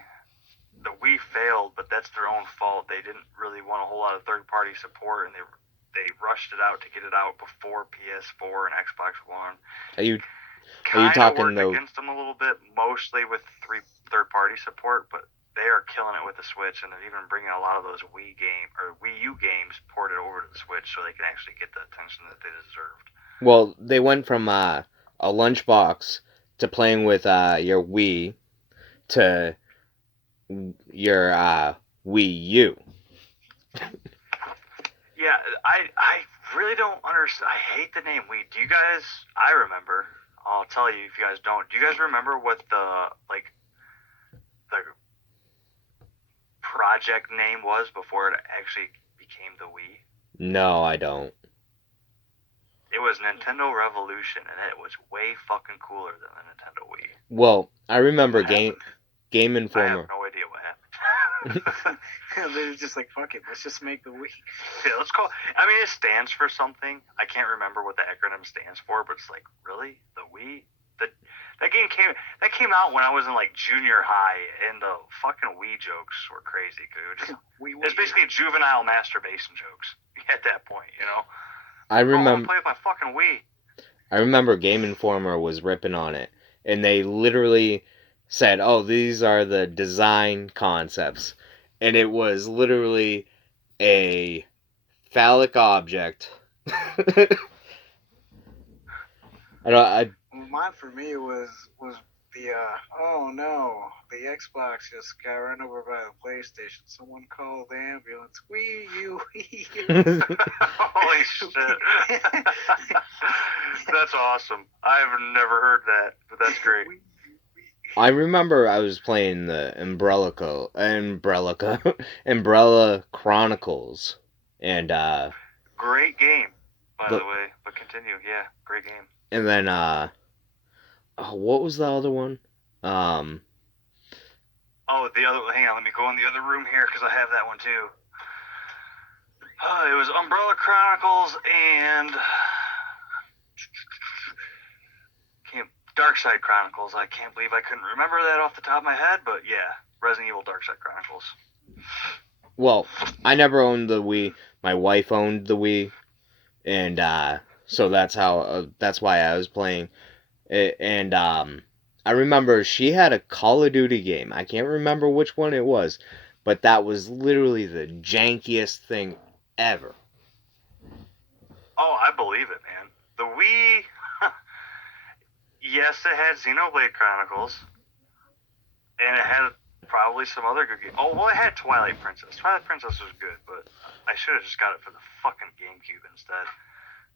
Wii failed, but that's their own fault. They didn't really want a whole lot of third-party support, and they rushed it out to get it out before PS4 and Xbox One. Are you Kind of talking worked though? against them a little bit, mostly with third-party support, but they are killing it with the Switch, and they're even bringing a lot of those Wii U games ported over to the Switch so they can actually get the attention that they deserved. Well, they went from a lunchbox to playing with your Wii to your Wii U. Yeah, I really don't understand. I hate the name Wii. Do you guys? I remember. I'll tell you if you guys don't. Do you guys remember what the project name was before it actually became the Wii? No, I don't. It was Nintendo Revolution, and it was way fucking cooler than the Nintendo Wii. Well, I remember What Game I Informer. have no idea what happened. They're just like, fuck it, let's just make the Wii. Yeah, let's call. I mean, it stands for something. I can't remember what the acronym stands for, but it's like, really, the Wii. That game came out when I was in like junior high, and the fucking Wii jokes were crazy. Cause it's basically juvenile masturbation jokes at that point, you know. I I want to remember. play with my fucking Wii. I remember Game Informer was ripping on it, and they literally said, "Oh, these are the design concepts," and it was literally a phallic object. Mine for me was the oh no, the Xbox just got run over by the PlayStation. Someone called the ambulance. Wii U, Wii U. Holy shit. That's awesome. I've never heard that, but that's great. I remember I was playing the Umbrella Chronicles, and Great game, by the way. But continue, yeah, great game. And then what was the other one? Oh, the other. Hang on, let me go in the other room here because I have that one too. It was Umbrella Chronicles and Darkside Chronicles. I can't believe I couldn't remember that off the top of my head, but yeah, Resident Evil Darkside Chronicles. Well, I never owned the Wii. My wife owned the Wii, and so that's why I was playing it. And I remember she had a Call of Duty game. I can't remember which one it was, but that was literally the jankiest thing ever. Oh, I believe it, man. The Wii, yes, it had Xenoblade Chronicles, and it had probably some other good games. Oh, well, it had Twilight Princess. Twilight Princess was good, but I should have just got it for the fucking GameCube instead.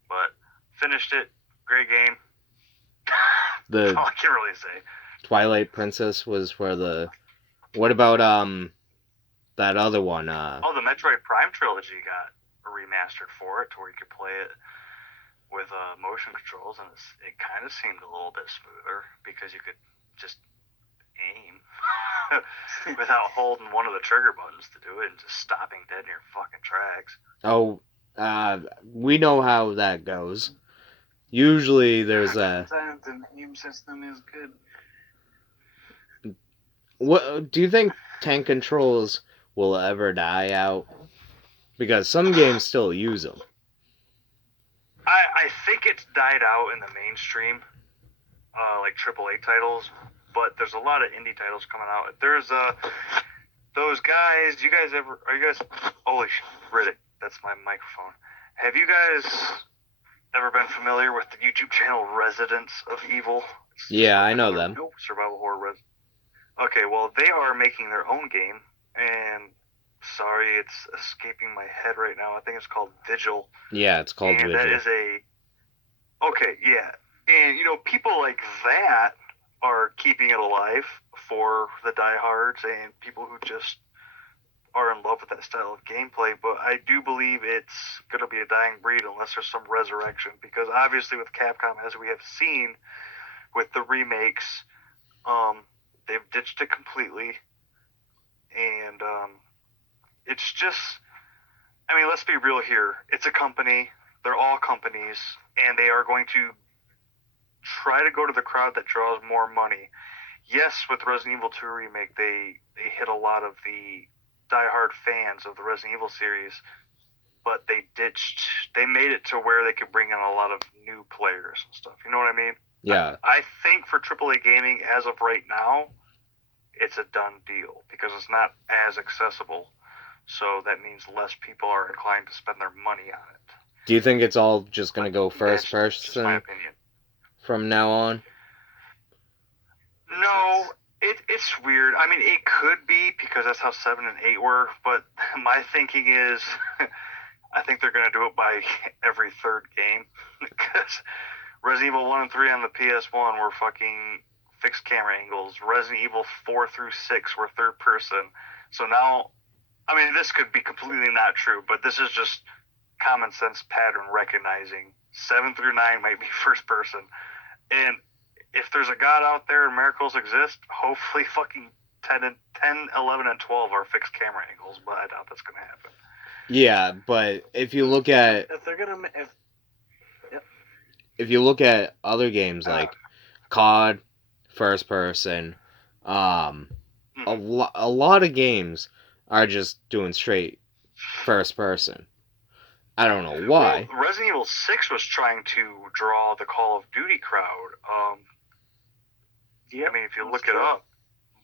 But finished it. Great game. That's all I can really say. Twilight Princess was for the... What about that other one? The Metroid Prime trilogy got a remastered for it, to where you could play it with motion controls, and it kind of seemed a little bit smoother because you could just aim without holding one of the trigger buttons to do it and just stopping dead in your fucking tracks. Oh, we know how that goes. Usually there's a... Sometimes the aim system is good. What do you think tank controls will ever die out? Because some games still use them. I think it's died out in the mainstream, like AAA titles, but there's a lot of indie titles coming out. There's those guys. Are you guys? Holy shit! That's my microphone. Have you guys ever been familiar with the YouTube channel Residents of Evil? Yeah, I know them. Survival horror. Okay, well, they are making their own game, and sorry, it's escaping my head right now. I think it's called Vigil. Yeah, it's called Vigil. And that is okay, yeah. And, people like that are keeping it alive for the diehards and people who just are in love with that style of gameplay. But I do believe it's going to be a dying breed unless there's some resurrection. Because obviously with Capcom, as we have seen with the remakes, They've ditched it completely, and it's just. I mean, let's be real here. It's a company. They're all companies, and they are going to try to go to the crowd that draws more money. Yes, with Resident Evil 2 Remake, they hit a lot of the diehard fans of the Resident Evil series, but they made it to where they could bring in a lot of new players and stuff. You know what I mean? Yeah. I think for AAA gaming, as of right now, it's a done deal because it's not as accessible. So that means less people are inclined to spend their money on it. Do you think it's all just going to go first That's just my person opinion. from now on? No, it's weird. I mean, it could be because that's how 7 and 8 were, but my thinking is I think they're going to do it by every third game because Resident Evil 1 and 3 on the PS1 were fucking fixed camera angles. Resident Evil 4 through 6 were third person. So now, I mean, this could be completely not true, but this is just common sense pattern recognizing 7 through 9 might be first person. And if there's a God out there and miracles exist, hopefully fucking 10, 11, and 12 are fixed camera angles, but I doubt that's going to happen. Yeah, but if you look at If they're gonna, if you look at other games like COD, first person, a lot of games are just doing straight first person. I don't know why. Well, Resident Evil 6 was trying to draw the Call of Duty crowd. I mean, if you look it up,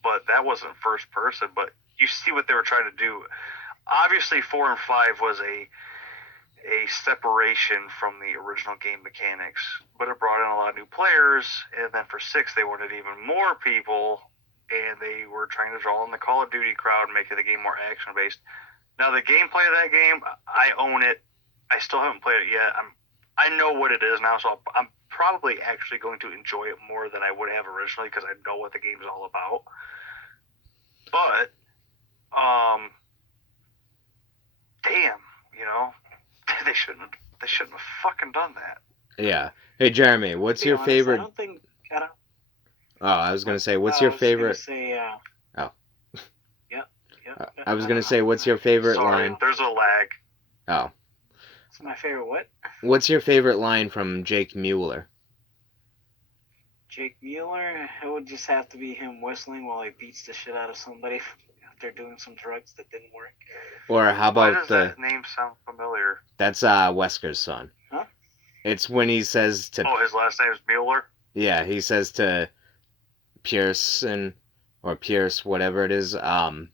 but that wasn't first person. But you see what they were trying to do. Obviously, 4 and 5 was a separation from the original game mechanics, but it brought in a lot of new players. And then for 6, they wanted even more people, and they were trying to draw in the Call of Duty crowd, making the game more action based. Now, the gameplay of that game, I own it. I still haven't played it yet. I know what it is now, so I'm probably actually going to enjoy it more than I would have originally because I know what the game's all about. But, damn, you know, they shouldn't have fucking done that. Yeah. Hey, Jeremy, what's your favorite? I was gonna say, what's your favorite? I was gonna say, what's your favorite line? There's a lag. Oh. It's my favorite what? What's your favorite line from Jake Mueller? Jake Mueller? It would just have to be him whistling while he beats the shit out of somebody after doing some drugs that didn't work. Or how about Why does that name sound familiar? That's Wesker's son. Huh? It's when he says to... Oh, his last name is Mueller? Yeah, he says to Pearson, or Pierce, whatever it is, I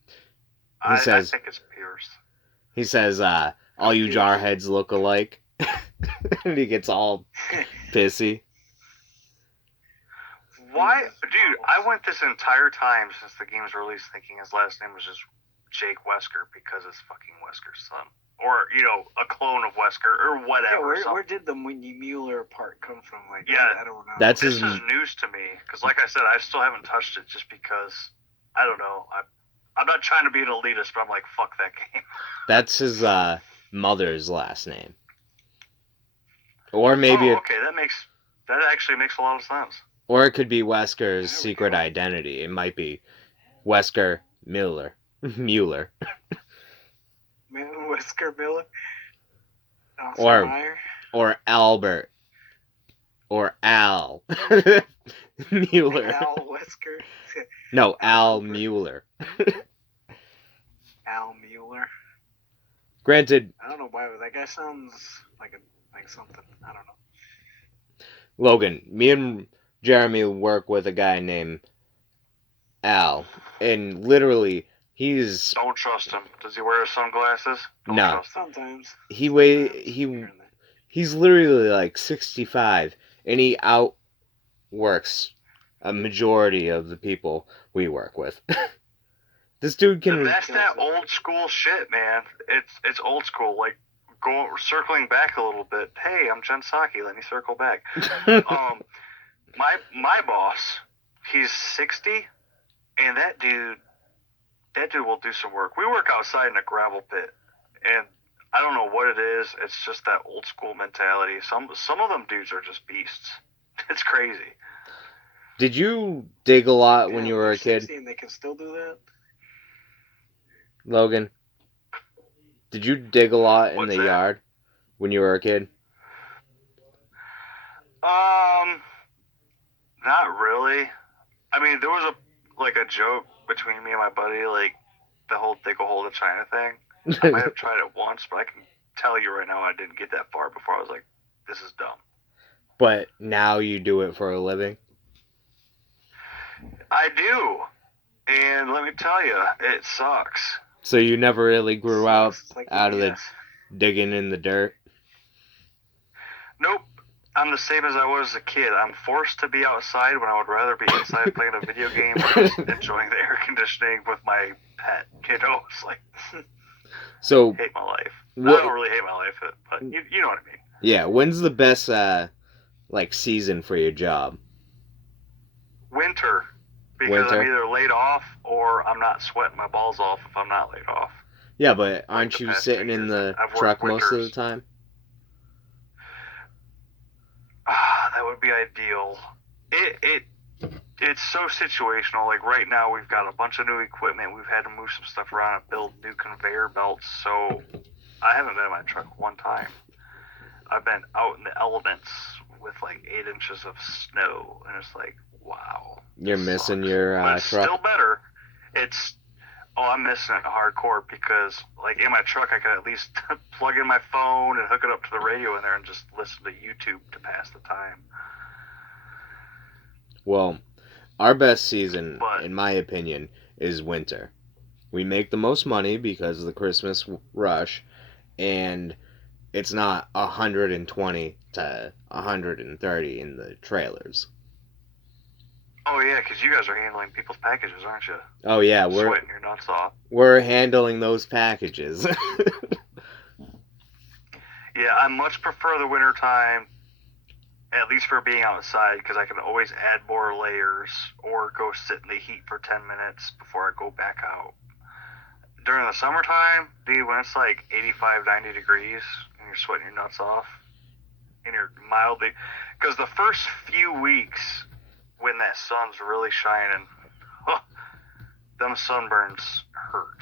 think it's Pierce. He says, all you jarheads look alike. And he gets all pissy. Why? Dude, I went this entire time since the game's release thinking his last name was just Jake Wesker because it's fucking Wesker's son. Or, you know, a clone of Wesker or whatever. Yeah, where did the Mueller part come from? Like, yeah, I don't know. This is news to me. Because, like I said, I still haven't touched it just because, I don't know. I'm not trying to be an elitist, but I'm like, fuck that game. That's his mother's last name. Or maybe... okay, that actually makes a lot of sense. Or it could be Wesker's secret identity. It might be Wesker Mueller. Mueller. Wesker Miller? Or Albert. Or Al. Mueller. Al Wesker? No, Al Mueller. Al Mueller? Granted... I don't know why, but that guy sounds like something. I don't know. Logan, me and Jeremy work with a guy named Al, and literally, he's... Don't trust him. Does he wear sunglasses? Don't no. Trust him. Sometimes. He's literally like 65, and he outworks a majority of the people we work with. This dude can... That's that old school shit, man. It's old school. Like, circling back a little bit. Hey, I'm Jen Psaki. Let me circle back. My boss, he's 60, and that dude will do some work. We work outside in a gravel pit, and I don't know what it is. It's just that old school mentality. Some of them dudes are just beasts. It's crazy. Did you dig a lot when Yeah, you were they're a kid, 60 and they can still do that. Logan? Did you dig a lot in What's the that? yard when you were a kid? Not really. I mean, there was a joke between me and my buddy, like the whole dig a hole to China thing. I might have tried it once, but I can tell you right now I didn't get that far before I was like, this is dumb. But now you do it for a living? I do. And let me tell you, it sucks. So you never really grew out Sucks, like of the UPS. digging in the dirt? Nope. I'm the same as I was as a kid. I'm forced to be outside when I would rather be inside playing a video game or just enjoying the air conditioning with my pet. You know, it's like, So, hate my life. I what, don't really hate my life, but you know what I mean. yeah, when's the best, season for your job? Winter. Because Winter? I'm either laid off or I'm not sweating my balls off if I'm not laid off. Yeah, but aren't the you past sitting 2 in years, the I've worked truck most of the winters. time? That would be ideal. It's so situational. Like right now, we've got a bunch of new equipment. We've had to move some stuff around and build new conveyor belts. So I haven't been in my truck one time. I've been out in the elements with like 8 inches of snow, and it's like, wow. You're missing sucks. your But it's truck? still better. I'm missing it hardcore because, like, in my truck, I can at least plug in my phone and hook it up to the radio in there and just listen to YouTube to pass the time. Well, our best season, But in my opinion, is winter. We make the most money because of the Christmas rush, and it's not 120 to 130 in the trailers. oh yeah, because you guys are handling people's packages, aren't you? Oh yeah, Sweating your nuts off. we're handling those packages. Yeah, I much prefer the winter time, at least for being outside, because I can always add more layers or go sit in the heat for 10 minutes before I go back out. During the summertime, dude, when it's like 85, 90 degrees and you're sweating your nuts off and you're mildly, because the first few weeks when that sun's really shining, them sunburns hurt.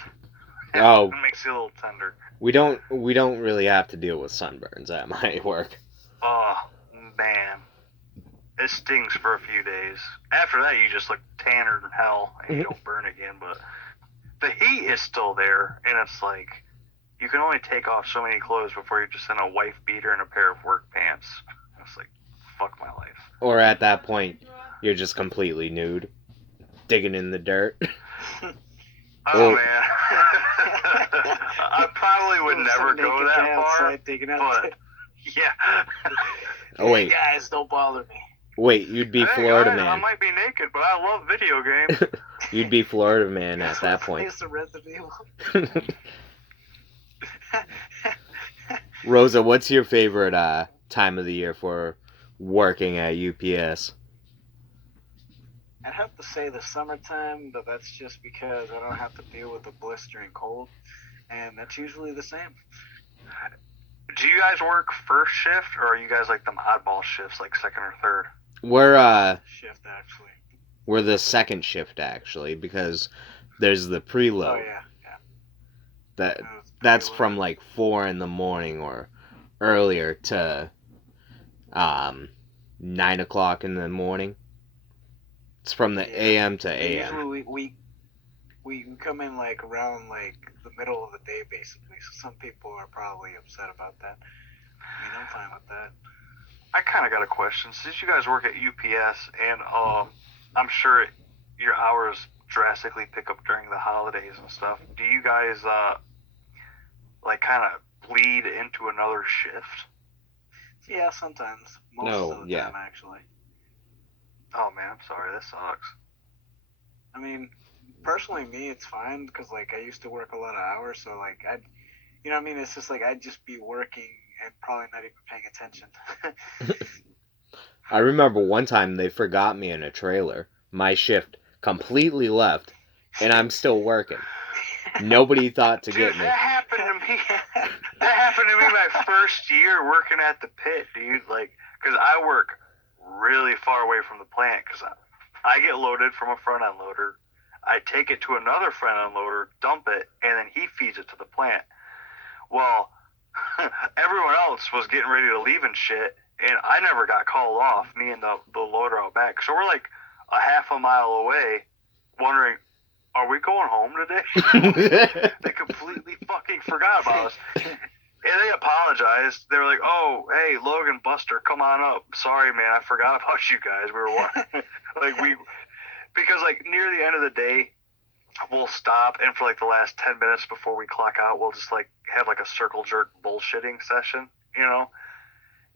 Oh. It makes you a little tender. We don't really have to deal with sunburns at my work. Oh, man. It stings for a few days. After that, you just look tanner than hell and you don't burn again, but the heat is still there, and it's like, you can only take off so many clothes before you're just in a wife beater and a pair of work pants. It's like, fuck my life. Or at that point, you're just completely nude, digging in the dirt. Oh, man. I probably would never go that far, but, yeah. Oh, wait. Hey guys, don't bother me. Wait, you'd be Hey, Florida guys, Man. I might be naked, but I love video games. You'd be Florida Man at That's that what point. plays the Resident Evil. Rosa, what's your favorite time of the year for working at UPS? I'd have to say the summertime, but that's just because I don't have to deal with the blistering cold, and that's usually the same. Do you guys work first shift, or are you guys like them oddball shifts, like second or third? Shift actually. We're the second shift actually, because there's the preload. Oh yeah. That's from like 4 in the morning or earlier to 9 o'clock in the morning. It's from the AM to AM. Usually we come in like around like the middle of the day basically. So some people are probably upset about that. I mean, I'm fine with that. I kind of got a question. Since you guys work at UPS, and I'm sure your hours drastically pick up during the holidays and stuff, do you guys like kind of bleed into another shift? Yeah, sometimes. Most of the time, actually. Oh man, I'm sorry. That sucks. I mean, personally, me, it's fine because like I used to work a lot of hours, so like you know what I mean? It's just like I'd just be working and probably not even paying attention. I remember one time they forgot me in a trailer. My shift completely left, and I'm still working. Nobody thought to get me. That happened to me. That happened to me my first year working at the pit, dude. Like, because I work really far away from the plant, because I get loaded from a front end loader. I take it to another front end loader, dump it, and then he feeds it to the plant. Well, everyone else was getting ready to leave and shit, and I never got called off, me and the loader out back. So we're like a half a mile away, wondering, are we going home today? They completely fucking forgot about us. And they apologized. They were like, oh, hey, Logan, Buster, come on up. Sorry, man, I forgot about you guys. We were because like near the end of the day, we'll stop, and for like the last 10 minutes before we clock out, we'll just like have like a circle jerk bullshitting session, you know?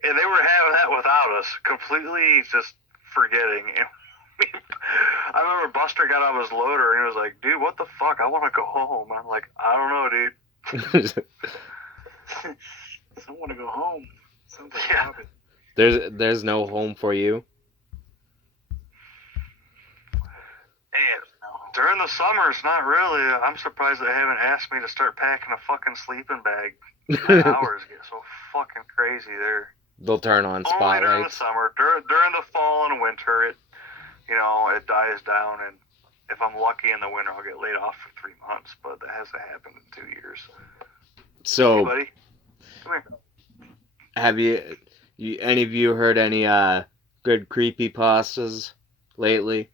And they were having that without us, completely just forgetting. I remember Buster got out of his loader and he was like, dude, what the fuck? I want to go home. And I'm like, I don't know, dude. I want to go home. Sounds like Yeah. There's no home for you. And during the summers, not really. I'm surprised they haven't asked me to start packing a fucking sleeping bag. My hours get so fucking crazy there. They'll turn on Only during the spotlights. summer. During the fall and winter, it dies down, and if I'm lucky in the winter, I'll get laid off for 3 months, but that hasn't happened in 2 years. So, Hey, buddy, come here. have you any of you heard any good creepypastas lately?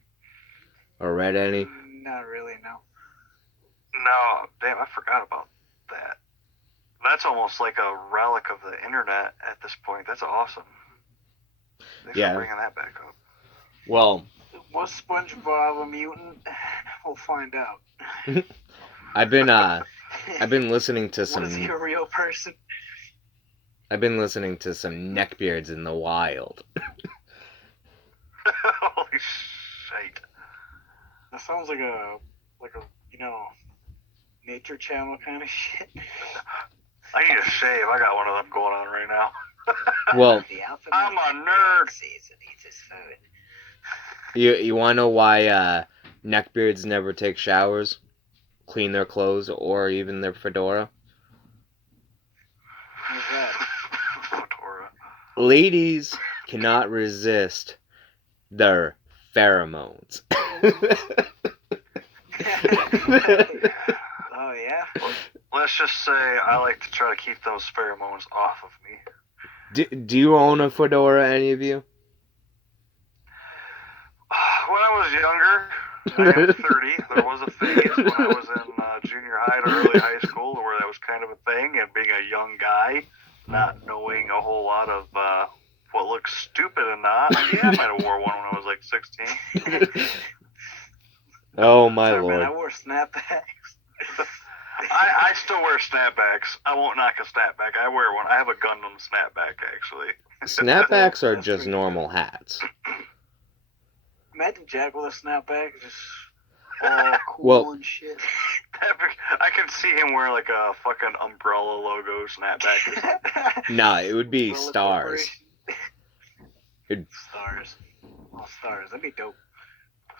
Or read any? Not really, no. No, damn, I forgot about that. That's almost like a relic of the internet at this point. That's awesome. Thanks Yeah. for bringing that back up. Well, Was SpongeBob a mutant? We'll find out. I've been listening to some. Was he a real person? I've been listening to some neckbeards in the wild. Holy shit. That sounds like a nature channel kind of shit. I need a shave. I got one of them going on right now. Well, I'm a nerd. Season eats his food. you want to know why neckbeards never take showers, clean their clothes, or even their fedora? How's that? Fedora. Ladies cannot resist their pheromones. Oh yeah. Let's just say I like to try to keep those pheromones off of me. Do you own a fedora, any of you? When I was younger, I am 30. There was a phase when I was in junior high to early high school where that was kind of a thing, and being a young guy, not knowing a whole lot of what looks stupid and not. Yeah, I might have wore one when I was like 16. Oh my Sorry, lord. man, I wore snapbacks. I still wear snapbacks. I won't knock a snapback. I wear one. I have a Gundam snapback, actually. Snapbacks are That's just pretty normal hats. Imagine Jack with a snapback, just all cool Well- and shit. I can see him wearing like a fucking umbrella logo snapback. Nah, it would be Umbrella stars. Corporation. Stars. Oh, stars. That'd be dope.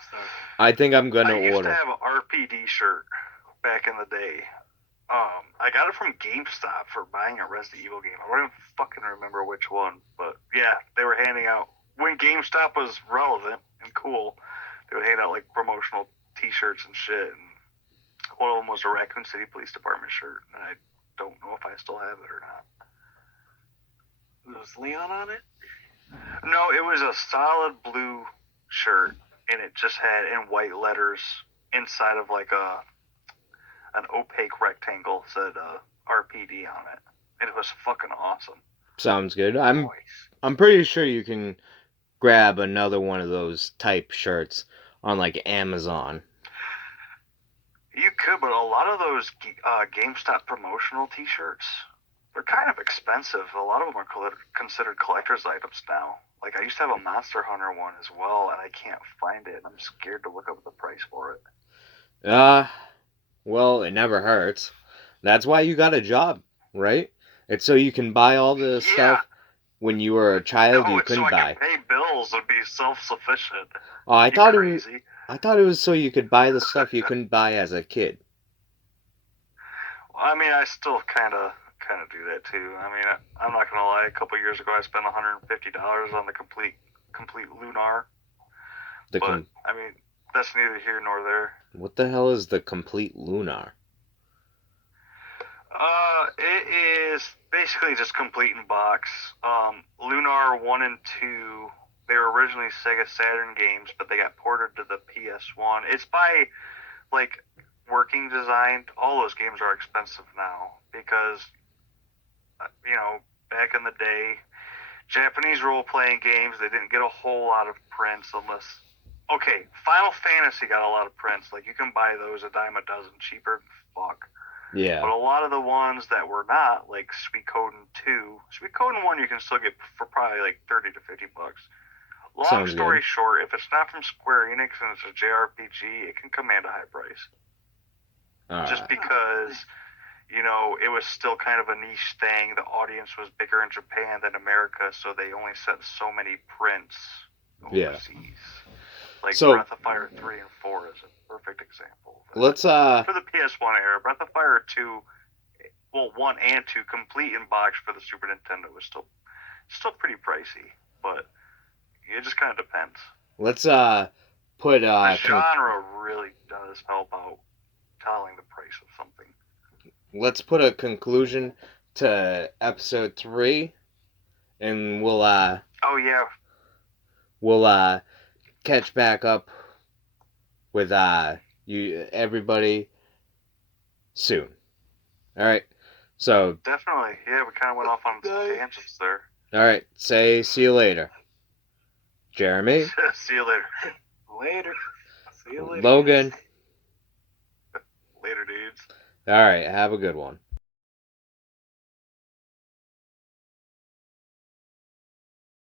Stars. I think I'm gonna I used order. to have an RPD shirt back in the day. I got it from GameStop for buying a Resident Evil game. I don't even fucking remember which one, but yeah, they were handing out when GameStop was relevant and cool. They would hand out like promotional T-shirts and shit. And one of them was a Raccoon City Police Department shirt, and I don't know if I still have it or not. Was Leon on it? No, it was a solid blue shirt, and it just had in white letters inside of like an opaque rectangle said RPD on it, and it was fucking awesome. Sounds good. Nice. I'm pretty sure you can grab another one of those type shirts on like Amazon. You could, but a lot of those GameStop promotional T-shirts, they're kind of expensive. A lot of them are considered collector's items now. Like I used to have a Monster Hunter one as well, and I can't find it. I'm scared to look up the price for it. Well, it never hurts. That's why you got a job, right? It's so you can buy all the Yeah. stuff when you were a child you it's so couldn't I buy. can pay bills and be self-sufficient. Oh, I You thought it was crazy? so you could buy the stuff you couldn't buy as a kid. Well, I mean, I still kind of do that too. I mean, I'm not gonna lie. A couple years ago, I spent $150 on the complete Lunar. But I mean, that's neither here nor there. What the hell is the complete Lunar? It is basically just complete in box. Lunar 1 and 2, they were originally Sega Saturn games, but they got ported to the PS1. It's by, like, Working Design. All those games are expensive now because, back in the day, Japanese role-playing games, they didn't get a whole lot of prints unless... Okay, Final Fantasy got a lot of prints. Like, you can buy those a dime a dozen, cheaper than fuck. Yeah. But a lot of the ones that were not, like Suikoden 2, Suikoden 1 you can still get for probably like 30 to 50 bucks. Long story short, if it's not from Square Enix and it's a JRPG, it can command a high price. Just because, it was still kind of a niche thing. The audience was bigger in Japan than America, so they only sent so many prints overseas. Yeah. Like Breath of Fire 3 and 4 is a perfect example. Let's for the PS1 era, Breath of Fire 2, 1 and 2 complete in box for the Super Nintendo was still pretty pricey, but it just kind of depends. Let's put the genre really does help out telling the price of something. Let's put a conclusion to episode 3, and we'll oh yeah, we'll catch back up with everybody soon. All right. So definitely, yeah, we kind of went off on some tangents there. All right. Say see you later, Jeremy. See you later. Later. See you later. Logan. Later, dudes. All right. Have a good one.